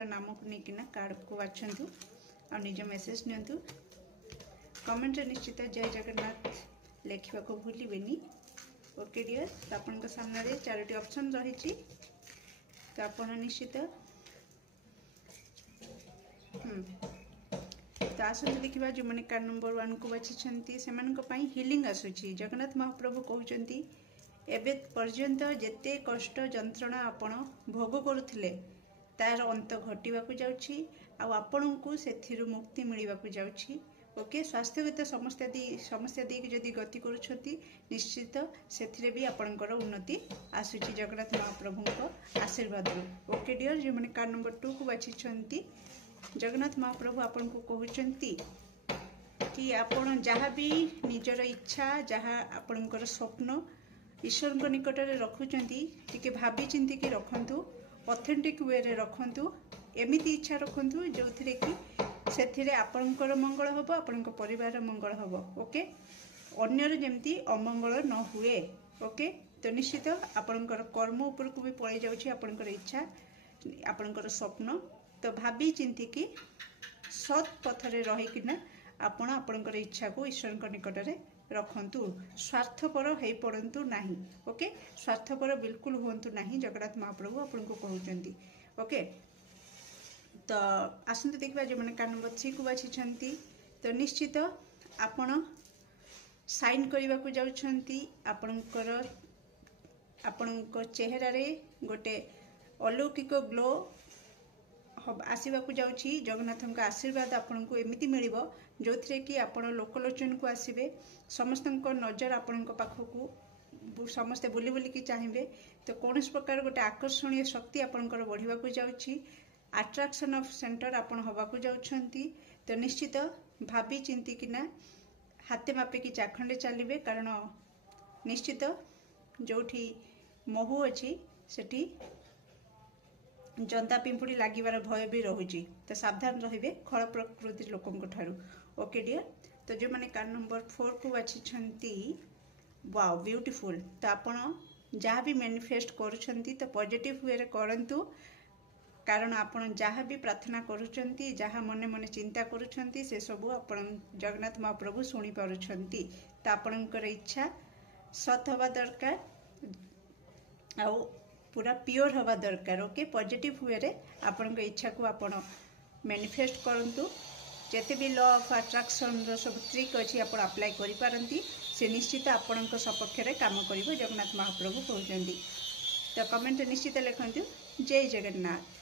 नाम को लेकिन कार्ड को बाछंतु और निज मेसेज नियंतु कमेंट निश्चित जय जगन्नाथ लिखा को भूलिबेनी। ओके डियर, तो आपन को सामने रे चारोटी ऑप्शन रही तो आपन निश्चित तो आसंत देखा जो मैंने कार्ड नंबर 1 को बाछी से हिलिंग आसूची। जगन्नाथ महाप्रभु कहते एबे पर्यंत जेते कष्ट जंत्रणा आपण भोग करुथिले तार अंत घटिवाकू जाउछि आ आपण को सेथिरु मुक्ति मिलिबाकू जाउछि। ओके, स्वास्थ्यगत समस्या दी जदि गति करुछंती निश्चित सेथिरे भी आपणकर उन्नति आसुछि जगन्नाथ महाप्रभु को आशीर्वाद। ओके डियर, जो मैंने कार्ड नंबर 2 को बाछी जगन्नाथ महाप्रभु आपण को कहउछंती कि आपण जहाँ भी निजर इच्छा जहाँ आपणकर स्वप्न ईश्वर निकट में रखुचंती टिके भाभी चिंती की रखंतु, ऑथेंटिक वे रे रखंतु, एमिति इच्छा रखंतु जो थिरे कि सेथिरे आपणकर मंगल हबो, आपणकर परिवार मंगल हबो। ओके, अन्यर जेमती अमंगल न हुए। ओके, तो निश्चित आपणकर कर्म ऊपर को भी पळै जाउछि आपणकर इच्छा आपणकर स्वप्न। तो भाभी चिंती की सत पथरे रही किना आपण आपणकर इच्छा को ईश्वर निकट में रखंतु, स्वार्थपर हो पड़तु नहीं। ओके, स्वार्थपर बिल्कुल हुंतु नहीं, जगन्नाथ महाप्रभु आपन को कहउचंती। ओके, तो आसंत देखबा जो मैंने कार्ड नंबर 3 को बाछी तो निश्चित आपण साइन करबा को जाउछंती आपणकर आपणक चेहरा रे गोटे अलौकिक ग्लो आसवाक जाऊँगी। जगन्नाथ का आशीर्वाद आपन को एमती मिल जो थे कि आपण लोकलोचन को आसबे, समस्त नजर आपण पाखक समस्ते बुली बुलिकी चाहिए। तो कौन प्रकार गोटे आकर्षणीय शक्ति आपणकर बढ़ाक जाऊँगी, अट्राक्शन ऑफ सेंटर आपण हवाक जाउछंती। तो निश्चित भाभी चिंती किना हाथे मापे कि चाखंडे चलिए, कारण निश्चित जोठी महू अच्छी सेठी जनता पिंपुड़ी लागिबार भय भी रहुची। तो सावधान रहिबे खल प्रकृति लोकंक ठारू। ओके डियर, तो जो मैंने कार्ड नंबर 4 को बाछी वाओ ब्यूटीफुल। तो आपण जहाँ भी मैनिफेस्ट करुछंती तो पॉजिटिव वे रे करंतु, कारण आपण जहाँ भी प्रार्थना करुछंती जहाँ मने मने चिंता करुछंती से सब आपण जगन्नाथ महाप्रभु सुनी पारुछंती। तो आपणकर इच्छा सत हवा दरकार आ पूरा प्योर हवा दरकार। ओके, पॉजिटिव वे रे आपण इच्छा को आपण मैनिफेस्ट करंतु। जेते भी लॉ ऑफ अट्रैक्शन रो सब ट्रिक अछि आपण अप्लाई करि पारंती, से निश्चित आपण सपक्ष रे काम करिवो जगन्नाथ महाप्रभु कहउचंदी। तो कमेंट निश्चित लिखंतु जय जगन्नाथ।